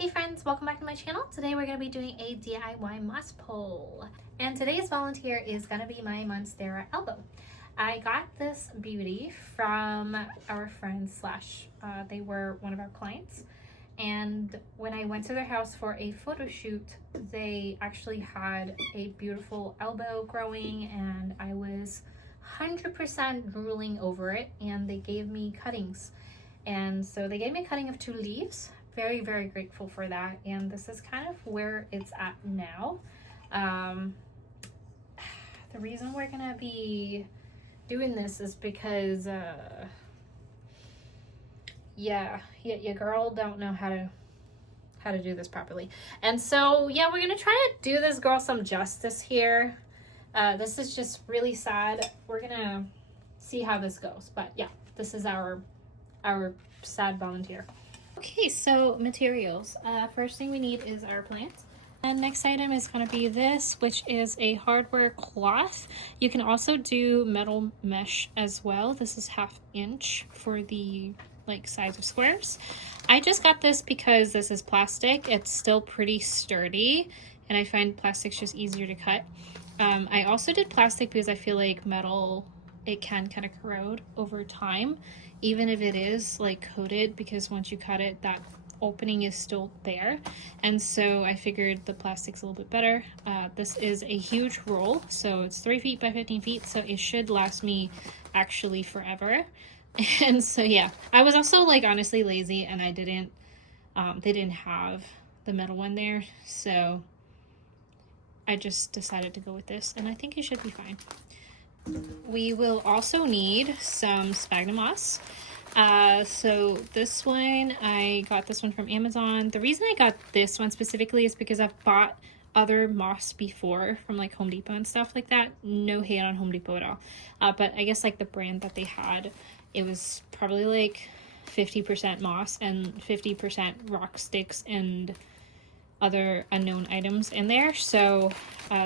Hey friends, welcome back to my channel. Today we're going to be doing a DIY moss pole. And today's volunteer is going to be my Monstera Albo. I got this beauty from our friends slash they were one of our clients. And when I went to their house for a photo shoot, they actually had a beautiful elbow growing and I was 100% drooling over it, and they gave me cuttings. And so they gave me a cutting of 2 leaves. Very, very grateful for that. And this is kind of where it's at now. The reason we're gonna be doing this is because your girl don't know how to do this properly. And so yeah, we're gonna try to do this girl some justice here. This is just really sad. We're gonna see how this goes, but yeah, this is our sad volunteer. Okay, so materials. First thing we need is our plant. And next item is going to be this, which is a hardware cloth. You can also do metal mesh as well. This is 1/2 inch for the size of squares. I just got this because this is plastic. It's still pretty sturdy, and I find plastic's just easier to cut. I also did plastic because I feel like metal, it can kind of corrode over time, even if it is coated, because once you cut it, that opening is still there. And so I figured the plastic's a little bit better. This is a huge roll, so it's 3 feet by 15 feet, so it should last me actually forever. And so yeah, I was also honestly lazy, and I didn't they didn't have the metal one there, so I just decided to go with this, and I think it should be fine. We will also need some sphagnum moss. So this one, I got this one from Amazon. The reason I got this one specifically is because I've bought other moss before from Home Depot and stuff like that. No hate on Home Depot at all. But I guess the brand that they had, it was probably 50% moss and 50% rock sticks and other unknown items in there. So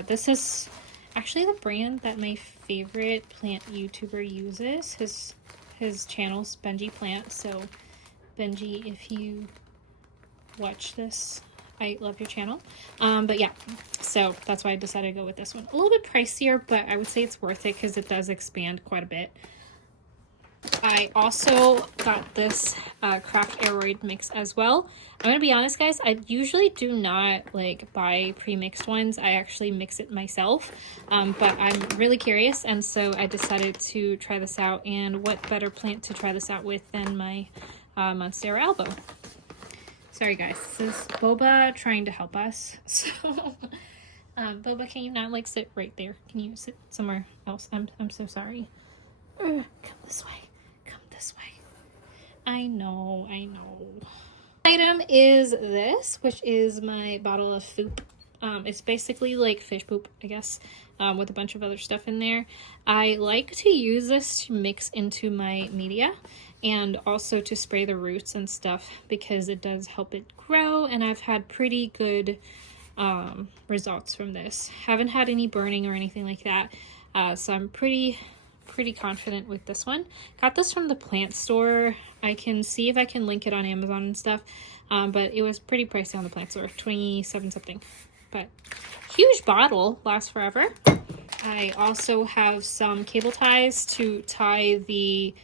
this is actually the brand that my favorite plant YouTuber uses. His channel's Benji Plant. So Benji, if you watch this, I love your channel. But yeah, so that's why I decided to go with this one. A little bit pricier, but I would say it's worth it because it does expand quite a bit. I also got this craft aeroid mix as well. I'm gonna be honest, guys, I usually do not buy pre-mixed ones. I actually mix it myself, but I'm really curious, and so I decided to try this out. And what better plant to try this out with than my Monstera Albo. Sorry guys, this is Boba trying to help us. So Boba, can you not sit right there? Can you sit somewhere else? I'm so sorry. Come this way. This way. I know. Item is this, which is my bottle of foop. It's basically fish poop, I guess, with a bunch of other stuff in there. I like to use this to mix into my media and also to spray the roots and stuff because it does help it grow, and I've had pretty good results from this. Haven't had any burning or anything like that, so I'm pretty confident with this one. Got this from the plant store. I can see if I can link it on Amazon and stuff, but it was pretty pricey on the plant store, 27 something. But huge bottle, lasts forever. I also have some cable ties to tie the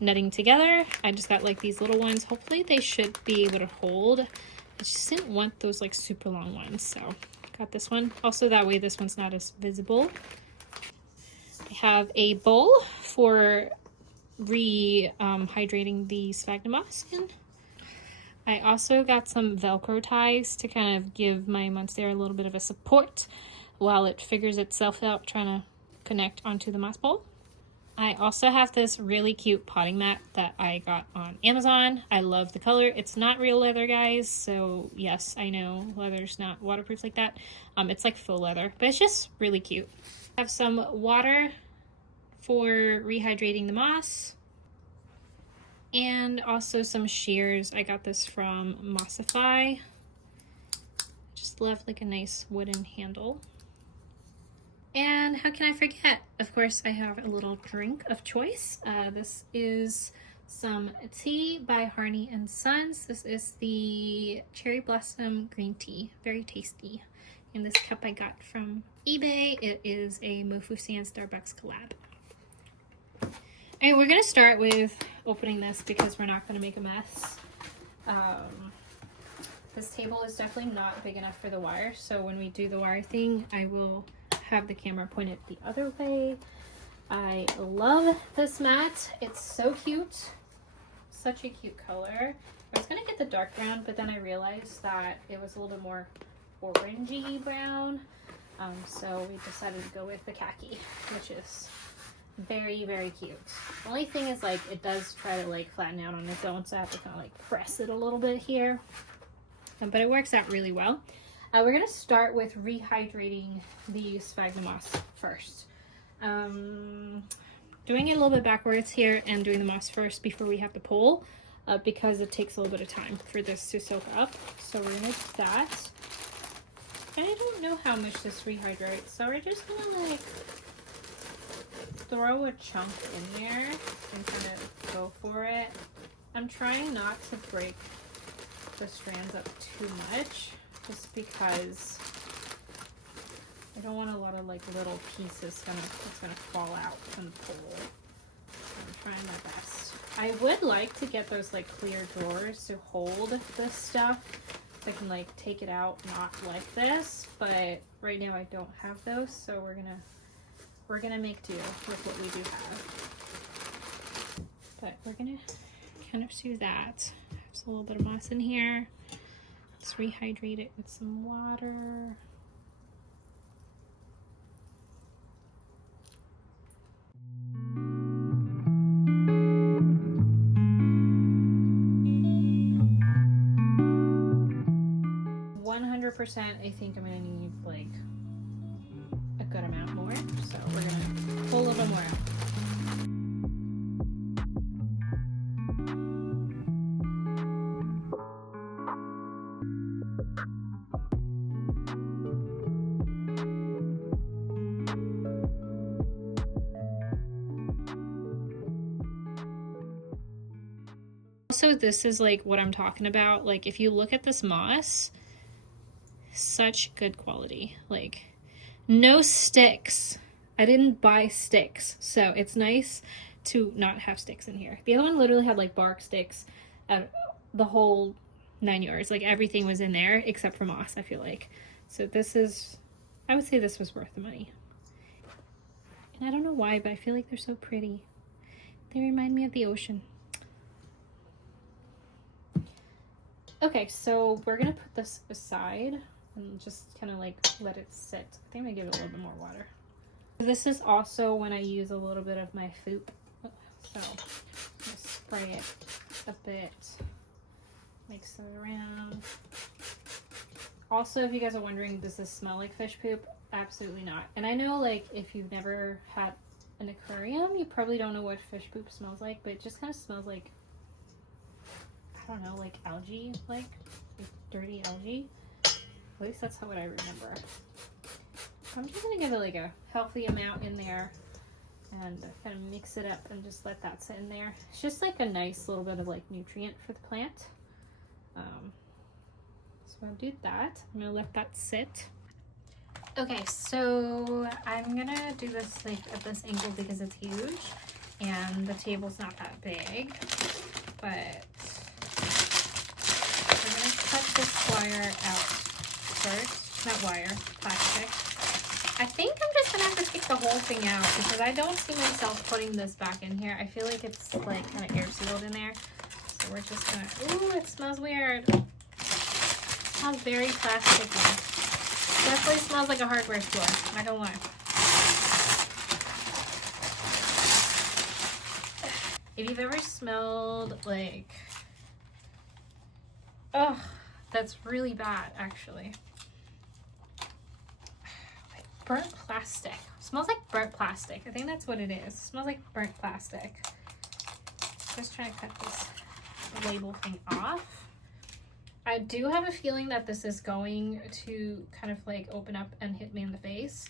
netting together. I just got these little ones. Hopefully they should be able to hold. I just didn't want those super long ones, so got this one. Also, that way this one's not as visible. I have a bowl for rehydrating the sphagnum moss in. I also got some Velcro ties to kind of give my Monstera a little bit of a support while it figures itself out trying to connect onto the moss bowl. I also have this really cute potting mat that I got on Amazon. I love the color. It's not real leather, guys, so yes, I know leather's not waterproof like that. It's faux leather, but it's just really cute. I have some water for rehydrating the moss, and also some shears. I got this from Mossify. Just love a nice wooden handle. And how can I forget? Of course, I have a little drink of choice. This is some tea by Harney and Sons. This is the Cherry Blossom Green Tea. Very tasty. And this cup I got from eBay. It is a Mofusi and Starbucks collab. And we're going to start with opening this because we're not going to make a mess. This table is definitely not big enough for the wire, so when we do the wire thing, I will have the camera pointed the other way. I love this mat. It's so cute. Such a cute color. I was going to get the dark brown, but then I realized that it was a little bit more orangey brown. So we decided to go with the khaki, which is very, very cute. The only thing is, like, it does try to like flatten out on its own, so I have to kind of like press it a little bit here. But it works out really well. We're going to start with rehydrating the sphagnum moss first. Doing it a little bit backwards here and doing the moss first before we have to pull, because it takes a little bit of time for this to soak up. So we're going to do that. And I don't know how much this rehydrates, so we're just going to like throw a chunk in there and kind of go for it. I'm trying not to break the strands up too much, just because I don't want a lot of like little pieces that's gonna fall out and pull. I'm trying my best. I would like to get those like clear drawers to hold this stuff, so I can like take it out not like this, but right now I don't have those, so we're gonna make do with what we do have. But we're gonna kind of do that. There's a little bit of moss in here. Let's rehydrate it with some water. I think I'm gonna need like a good amount more, so we're gonna pull a little bit more out. Also, this is like what I'm talking about. Like, if you look at this moss, such good quality. Like, no sticks. I didn't buy sticks, so it's nice to not have sticks in here. The other one literally had like bark sticks, the whole 9 yards. Like, everything was in there except for moss, I feel like. So this is, I would say this was worth the money. And I don't know why, but I feel like they're so pretty. They remind me of the ocean. Okay, so we're gonna put this aside and just kind of like let it sit. I think I'm gonna give it a little bit more water. This is also when I use a little bit of my foop. So I'm gonna spray it a bit, mix it around. Also, if you guys are wondering, does this smell like fish poop? Absolutely not. And I know, like, if you've never had an aquarium, you probably don't know what fish poop smells like, but it just kind of smells like, I don't know, like algae, like dirty algae. At least that's what I remember. I'm just gonna give it like a healthy amount in there and kind of mix it up and just let that sit in there. It's just like a nice little bit of like nutrient for the plant. So I'll do that. I'm gonna let that sit. Okay, so I'm gonna do this like at this angle because it's huge and the table's not that big, but we're gonna cut this wire out first. Not wire, plastic. I think I'm just gonna have to take the whole thing out because I don't see myself putting this back in here. I feel like it's like kind of air sealed in there. So we're just gonna, ooh, it smells weird. It smells very plasticky. Definitely smells like a hardware store, not gonna lie. If you've ever smelled like, oh, that's really bad actually. Like burnt plastic. It smells like burnt plastic. I think that's what it is. It smells like burnt plastic. Just trying to cut this label thing off. I do have a feeling that this is going to kind of like open up and hit me in the face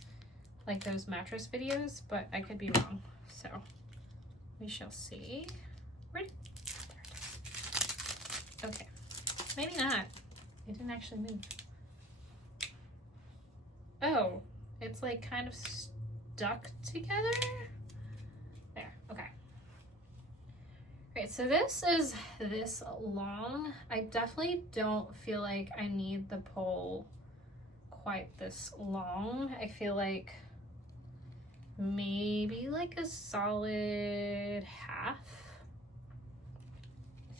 like those mattress videos, but I could be wrong, so we shall see. Where? Okay, maybe not. It didn't actually move. Oh, it's like kind of stuck together. There, okay. Great, so this is this long. I definitely don't feel like I need the pole quite this long. I feel like maybe like a solid half.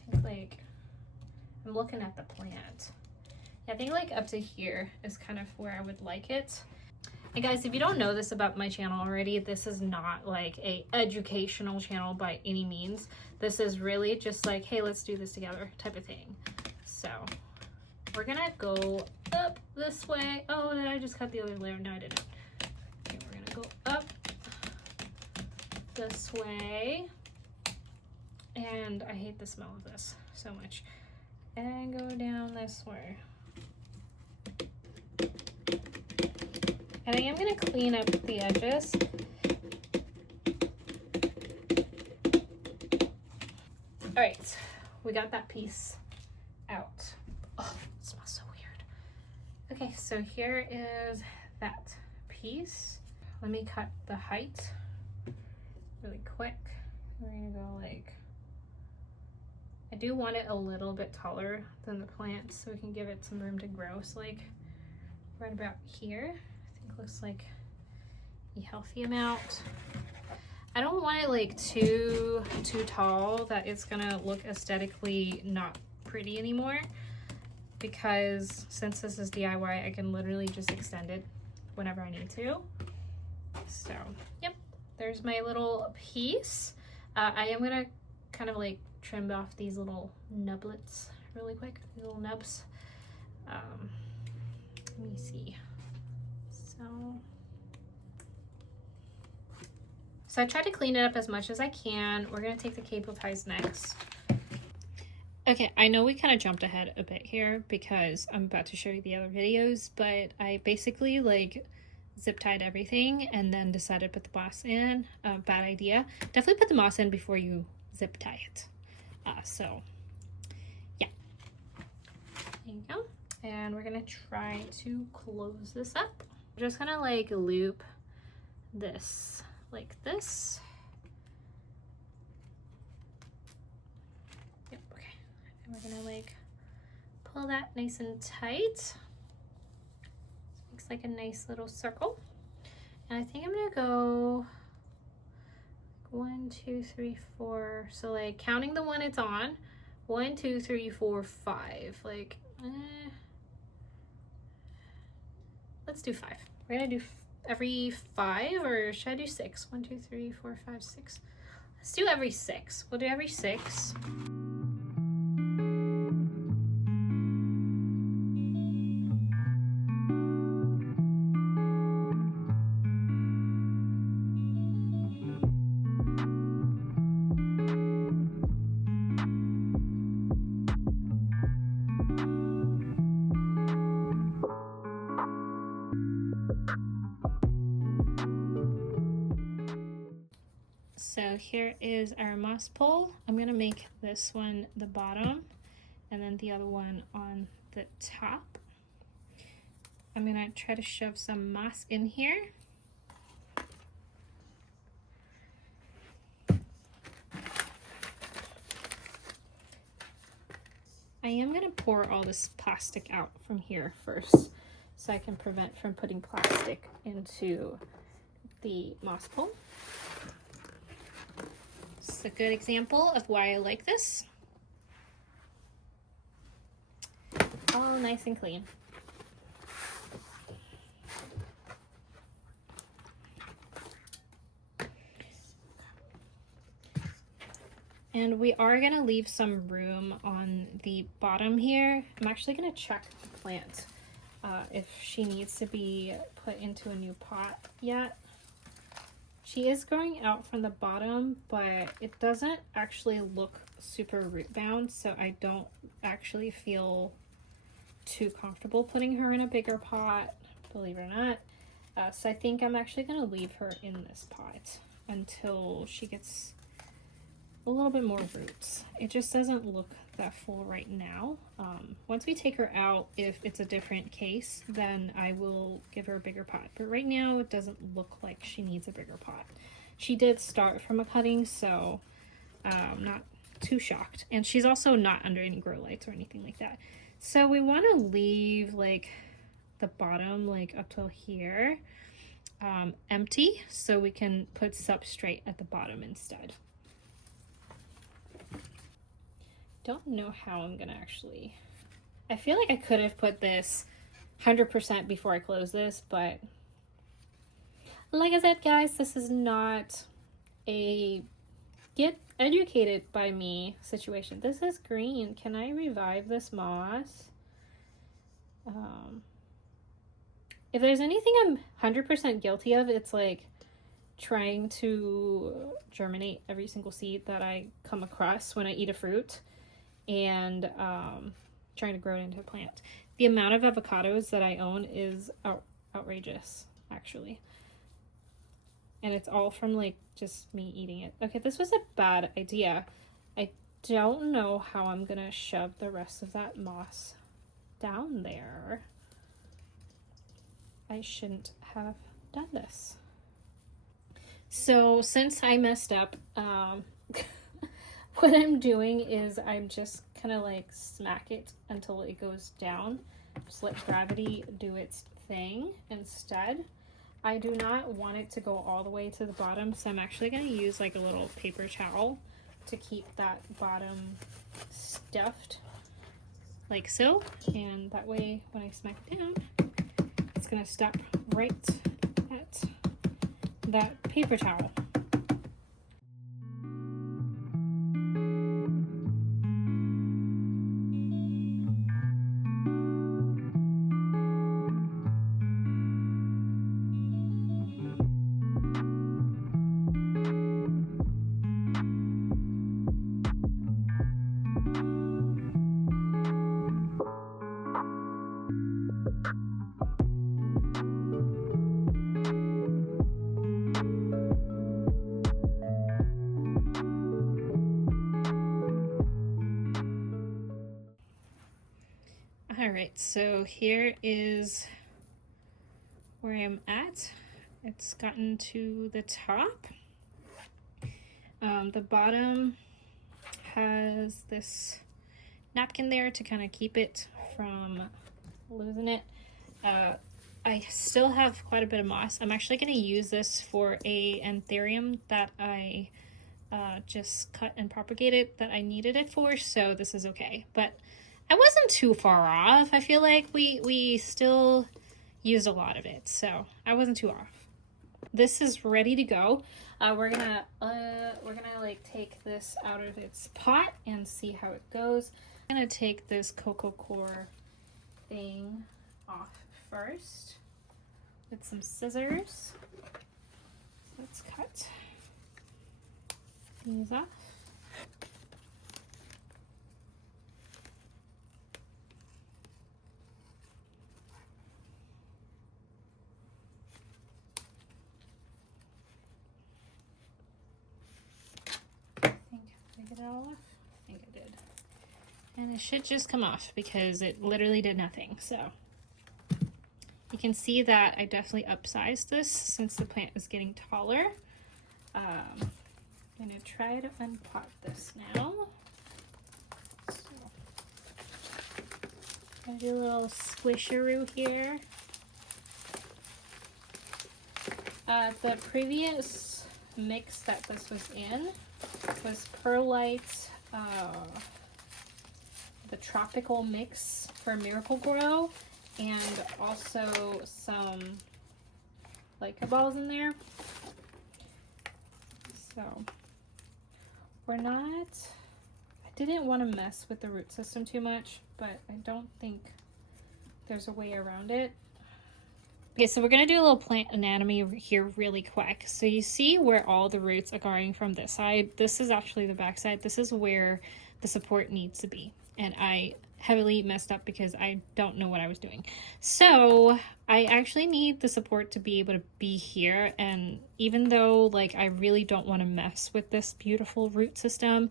I think like, I'm looking at the plant. Yeah, I think like up to here is kind of where I would like it. And guys, if you don't know this about my channel already, this is not like a educational channel by any means. This is really just like, hey, let's do this together type of thing. So we're gonna go up this way. Oh, did I just cut the other layer? No, I didn't. Okay, we're gonna go up this way. And I hate the smell of this so much. And go down this way. And I am going to clean up the edges. All right, we got that piece out. Oh, it smells so weird. Okay, so here is that piece. Let me cut the height really quick. We're gonna go like, I do want it a little bit taller than the plant so we can give it some room to grow. So like right about here. Looks like a healthy amount. I don't want it like too tall that it's gonna look aesthetically not pretty anymore, because since this is DIY, I can literally just extend it whenever I need to. So yep, there's my little piece. I am gonna kind of like trim off these little nublets really quick, these little nubs. Let me see. So I tried to clean it up as much as I can. We're gonna take the cable ties next. Okay, I know we kind of jumped ahead a bit here because I'm about to show you the other videos, but I basically like zip tied everything and then decided to put the moss in. Bad idea. Definitely put the moss in before you zip tie it. So yeah, there you go. And we're gonna try to close this up. We're just gonna like loop this like this. Yep, okay. And we're gonna like pull that nice and tight. So it makes like a nice little circle. And I think I'm gonna go 1, 2, 3, 4. So like counting the one it's on, 1, 2, 3, 4, 5. Like, let's do 5. We're gonna do every 5, or should I do 6? 1, 2, 3, 4, 5, 6. Let's do every 6. We'll do every 6. So here is our moss pole. I'm gonna make this one the bottom and then the other one on the top. I'm gonna try to shove some moss in here. I am gonna pour all this plastic out from here first so I can prevent from putting plastic into the moss pole. It's a good example of why I like this. All nice and clean. And we are gonna leave some room on the bottom here. I'm actually gonna check the plant if she needs to be put into a new pot yet. She is growing out from the bottom, but it doesn't actually look super root bound, so I don't actually feel too comfortable putting her in a bigger pot, believe it or not. So I think I'm actually gonna leave her in this pot until she gets a little bit more roots. It just doesn't look that full right now. Once we take her out, if it's a different case, then I will give her a bigger pot. But right now it doesn't look like she needs a bigger pot. She did start from a cutting, so not too shocked. And she's also not under any grow lights or anything like that. So we want to leave like the bottom, like up till here, empty, so we can put substrate at the bottom instead. Don't know how I'm gonna actually, I feel like I could have put this 100% before I close this, but like I said, guys, this is not a get educated by me situation. This is green. Can I revive this moss? If there's anything I'm 100% guilty of, it's like trying to germinate every single seed that I come across when I eat a fruit, and trying to grow it into a plant. The amount of avocados that I own is outrageous, actually. And it's all from like just me eating it. Okay, this was a bad idea. I don't know how I'm gonna shove the rest of that moss down there. I shouldn't have done this. So since I messed up, what I'm doing is I'm just kind of like smack it until it goes down. Just let gravity do its thing instead. I do not want it to go all the way to the bottom, so I'm actually going to use like a little paper towel to keep that bottom stuffed like so. And that way when I smack it down, it's going to stop right at that paper towel. Alright, so here is where I'm at. It's gotten to the top. The bottom has this napkin there to kind of keep it from losing it. I still have quite a bit of moss. I'm actually going to use this for a anthurium that I just cut and propagated that I needed it for, so this is okay. But I wasn't too far off. I feel like we still used a lot of it, so I wasn't too off. This is ready to go. We're gonna like take this out of its pot and see how it goes. I'm gonna take this cocoa core thing off first with some scissors. Let's cut these off. Get it all off? I think I did. And it should just come off because it literally did nothing. So you can see that I definitely upsized this since the plant is getting taller. I'm gonna try to unpot this now. So I'm gonna do a little squisheroo here. The previous mix that this was in was perlite, the tropical mix for Miracle Grow, and also some Leica balls in there. So we're not, I didn't want to mess with the root system too much, but I don't think there's a way around it. Okay, so we're going to do a little plant anatomy here really quick. So you see where all the roots are going from this side. This is actually the back side. This is where the support needs to be. And I heavily messed up because I don't know what I was doing. So I actually need the support to be able to be here. And even though like I really don't want to mess with this beautiful root system,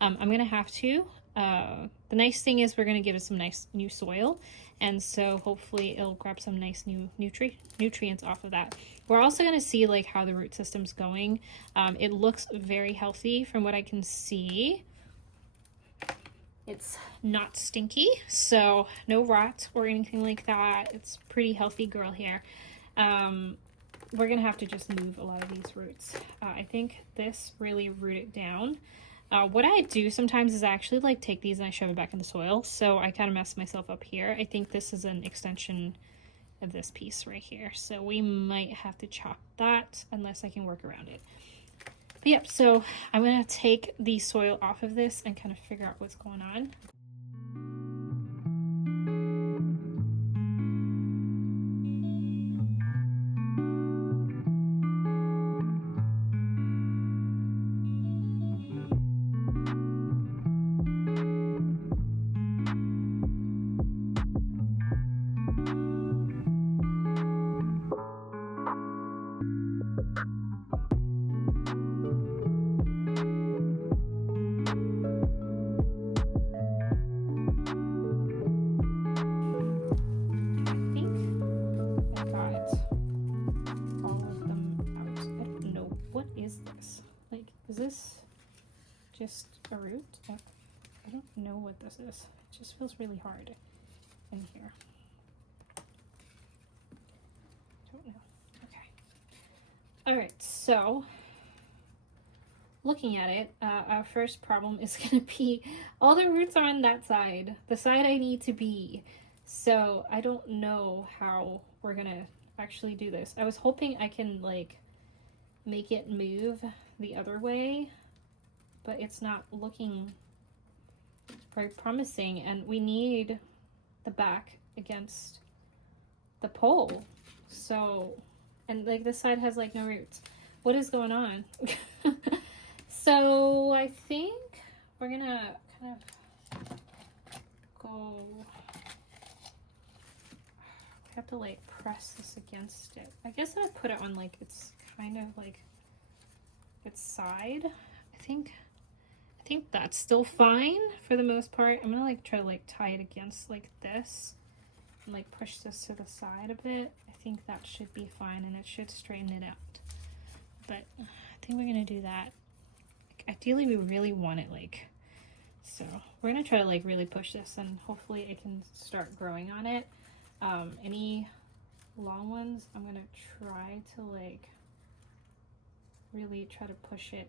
I'm going to have to. The nice thing is we're going to give it some nice new soil. And so hopefully it'll grab some nice new nutrients off of that. We're also going to see like how the root system's going. It looks very healthy from what I can see. It's not stinky, so no rot or anything like that. It's pretty healthy girl here. We're gonna have to just move a lot of these roots. I think this really rooted down. What I do sometimes is I actually like take these and I shove it back in the soil, so I kind of mess myself up here. I think this is an extension of this piece right here, so we might have to chop that unless I can work around it. But yep, so I'm gonna take the soil off of this and kind of figure out what's going on. Is this just a root? I don't know what this is. It just feels really hard in here. I don't know. Okay. All right, so looking at it, our first problem is going to be all the roots are on that side, the side I need to be. So I don't know how we're going to actually do this. I was hoping I can like make it move the other way, but it's not looking very promising, and we need the back against the pole. So, and like this side has like no roots. What is going on? So I think we're gonna kind of go, I have to like press this against it. I guess I'll put it on like it's kind of like its side. I think that's still fine for the most part. I'm gonna like try to like tie it against like this and like push this to the side a bit. I think that should be fine and it should straighten it out. But I think we're gonna do that. Ideally we really want it like so. We're gonna try to like really push this and hopefully it can start growing on it. Any long ones I'm gonna try to like really try to push it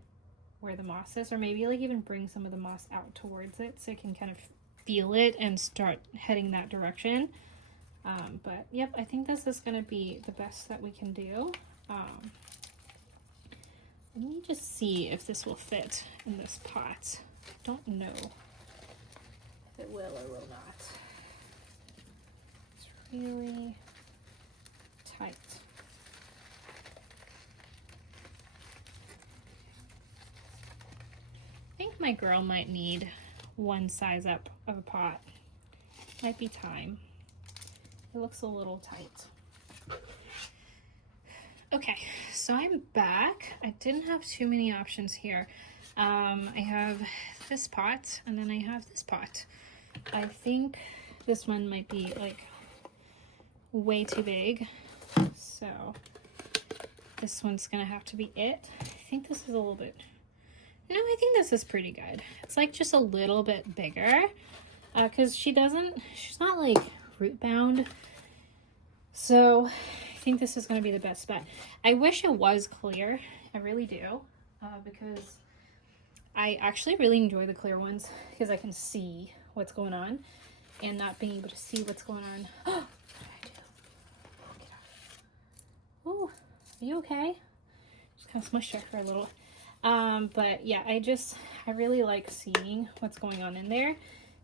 where the moss is, or maybe like even bring some of the moss out towards it so it can kind of feel it and start heading that direction. But yep, I think this is going to be the best that we can do. Let me just see if this will fit in this pot. I don't know if it will or will not. It's really tight. I think my girl might need one size up of a pot. Might be time. It looks a little tight. Okay, so I'm back. I didn't have too many options here. I have this pot and then I have this pot. I think this one might be like way too big. So this one's gonna have to be it. I think this is a little bit, no, I think this is pretty good. It's like just a little bit bigger because she's not like root bound. So I think this is going to be the best bet. I wish it was clear. I really do because I actually really enjoy the clear ones because I can see what's going on, and not being able to see what's going on. What did I do? Oh, are you okay? Just kind of smushed her for a little. But yeah, I really like seeing what's going on in there,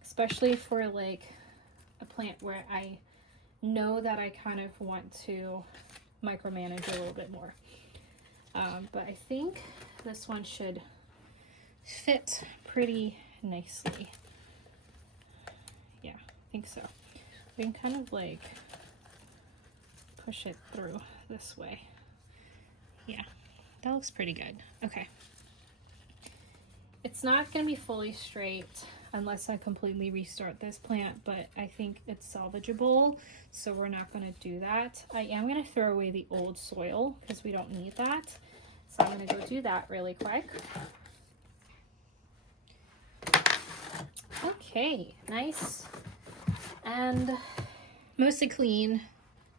especially for like a plant where I know that I kind of want to micromanage a little bit more. But I think this one should fit pretty nicely. Yeah, think so. We can kind of like push it through this way. Yeah, that looks pretty good. Okay. It's not going to be fully straight unless I completely restart this plant, but I think it's salvageable, so we're not going to do that. I am going to throw away the old soil because we don't need that. So I'm going to go do that really quick. Okay, nice and mostly clean.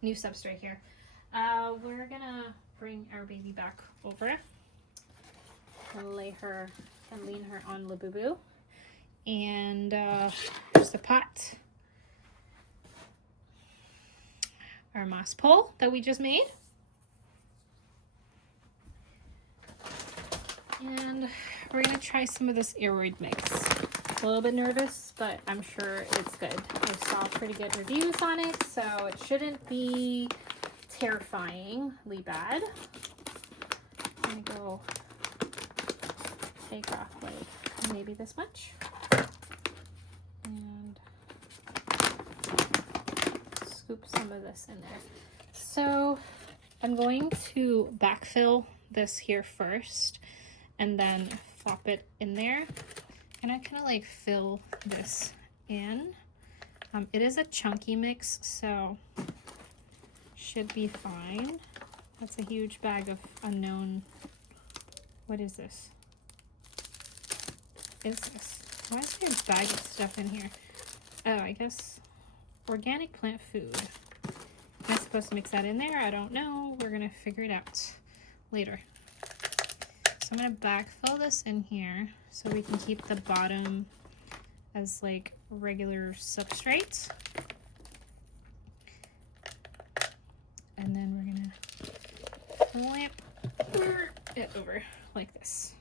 New substrate here. We're going to bring our baby back over and lean her on Labubu. And there's the pot. Our moss pole that we just made. And we're gonna try some of this aeroid mix. A little bit nervous, but I'm sure it's good. I saw pretty good reviews on it, so it shouldn't be terrifyingly bad. I'm gonna go take off like maybe this much. And scoop some of this in there. So I'm going to backfill this here first and then flop it in there. And I kind of like fill this in. It is a chunky mix, so should be fine. That's a huge bag of unknown. What is this? What is this? Why is there a bag of stuff in here? Oh, I guess organic plant food. Am I supposed to mix that in there? I don't know. We're gonna figure it out later. So I'm gonna backfill this in here so we can keep the bottom as like regular substrate. And then we're gonna clamp it over like this.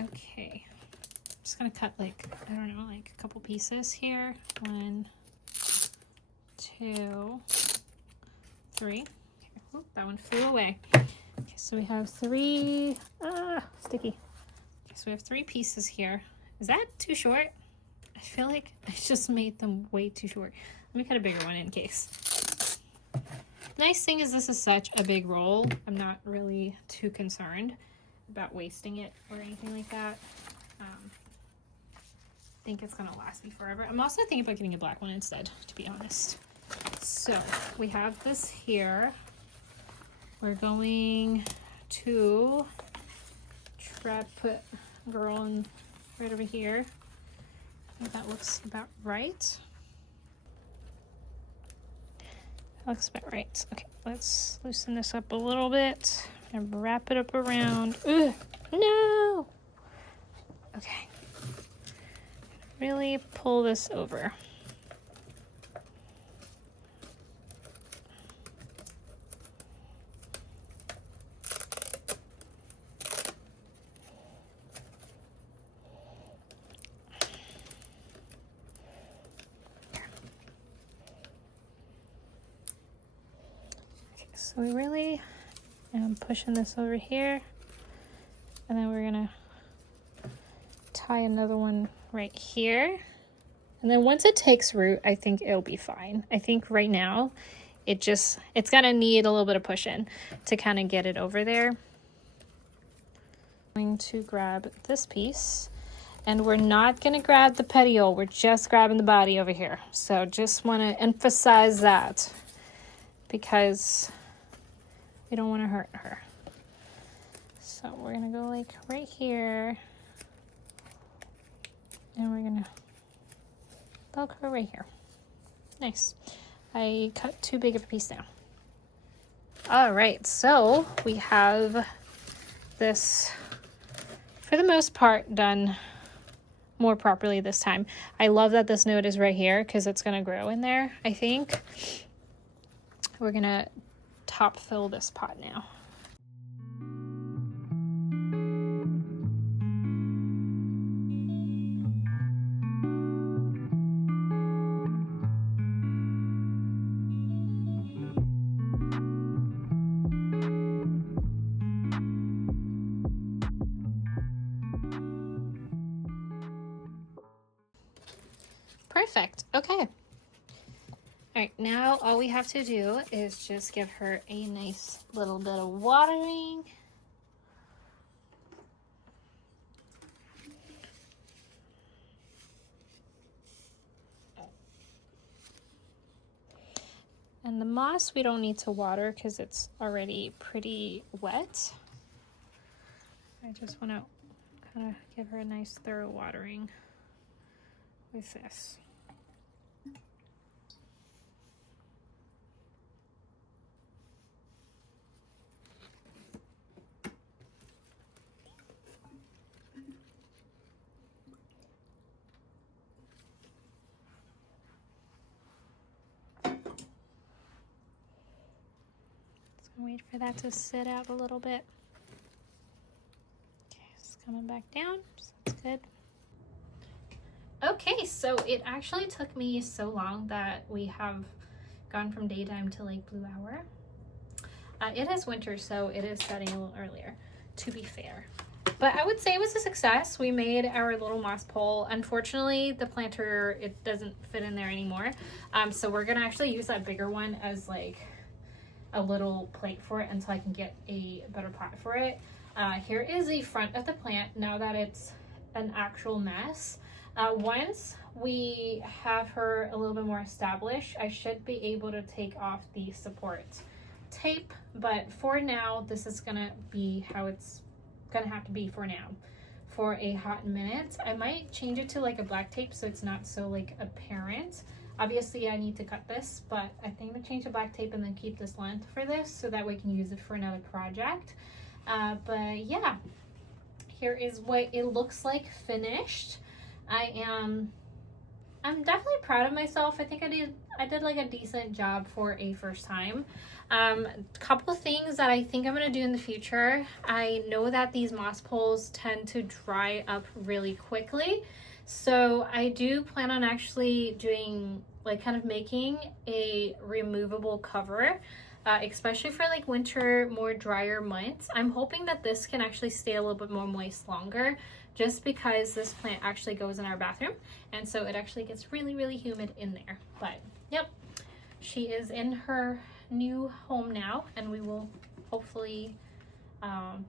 Okay. Just gonna cut like, I don't know, like a couple pieces here. 1, 2, 3. Okay. Oop, that one flew away. Okay, so we have 3, sticky. Okay, so we have 3 pieces here. Is that too short? I feel like I just made them way too short. Let me cut a bigger one in case. Nice thing is this is such a big roll. I'm not really too concerned about wasting it or anything like that. I think it's gonna last me forever. I'm also thinking about getting a black one instead, to be honest. So we have this here. We're going to try to put girl in right over here. I think that looks about right. That looks about right. Okay, let's loosen this up a little bit and wrap it up around. Ugh, no! Okay. Really pull this over. So we really am pushing this over here, and then we're gonna tie another one right here. And then once it takes root, I think it'll be fine. I think right now it's gonna need a little bit of pushing to kind of get it over there. I'm going to grab this piece, and we're not gonna grab the petiole, we're just grabbing the body over here. So just wanna emphasize that because we don't want to hurt her. So we're gonna go like right here, and we're gonna poke her right here. Nice. I cut too big of a piece now. All right, so we have this, for the most part, done more properly this time. I love that this node is right here because it's gonna grow in there, I think. We're gonna top fill this pot now. Perfect. Okay. All right, now all we have to do is just give her a nice little bit of watering. And the moss we don't need to water because it's already pretty wet. I just want to kind of give her a nice thorough watering with this. Wait for that to sit out a little bit. Okay, it's coming back down, so that's good. Okay, so it actually took me so long that we have gone from daytime to like blue hour. It is winter, so it is setting a little earlier, to be fair. But I would say it was a success. We made our little moss pole. Unfortunately, the planter, it doesn't fit in there anymore. So we're gonna actually use that bigger one as like a little plate for it until I can get a better pot for it. Here is the front of the plant now that it's an actual mess. Once we have her a little bit more established, I should be able to take off the support tape, but for now this is gonna be how it's gonna have to be for now for a hot minute. I might change it to like a black tape so it's not so like apparent. Obviously I need to cut this, but I think I'm gonna change the black tape and then keep this length for this so that we can use it for another project. But yeah, here is what it looks like finished. I'm definitely proud of myself. I think I did like a decent job for a first time. Couple things that I think I'm gonna do in the future. I know that these moss poles tend to dry up really quickly. So I do plan on actually doing like kind of making a removable cover, especially for like winter, more drier months. I'm hoping that this can actually stay a little bit more moist longer just because this plant actually goes in our bathroom. And so it actually gets really, really humid in there. But yep, she is in her new home now and we will hopefully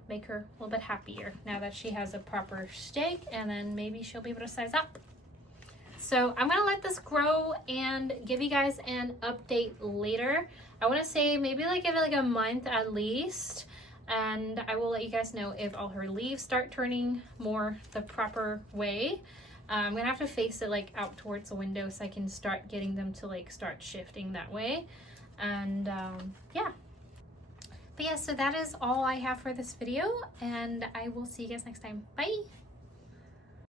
make her a little bit happier now that she has a proper stake, and then maybe she'll be able to size up. So I'm gonna let this grow and give you guys an update later. I want to say maybe like give it like a month at least, and I will let you guys know if all her leaves start turning more the proper way. I'm gonna have to face it like out towards the window so I can start getting them to like start shifting that way. And yeah. But yeah, so that is all I have for this video, and I will see you guys next time. Bye!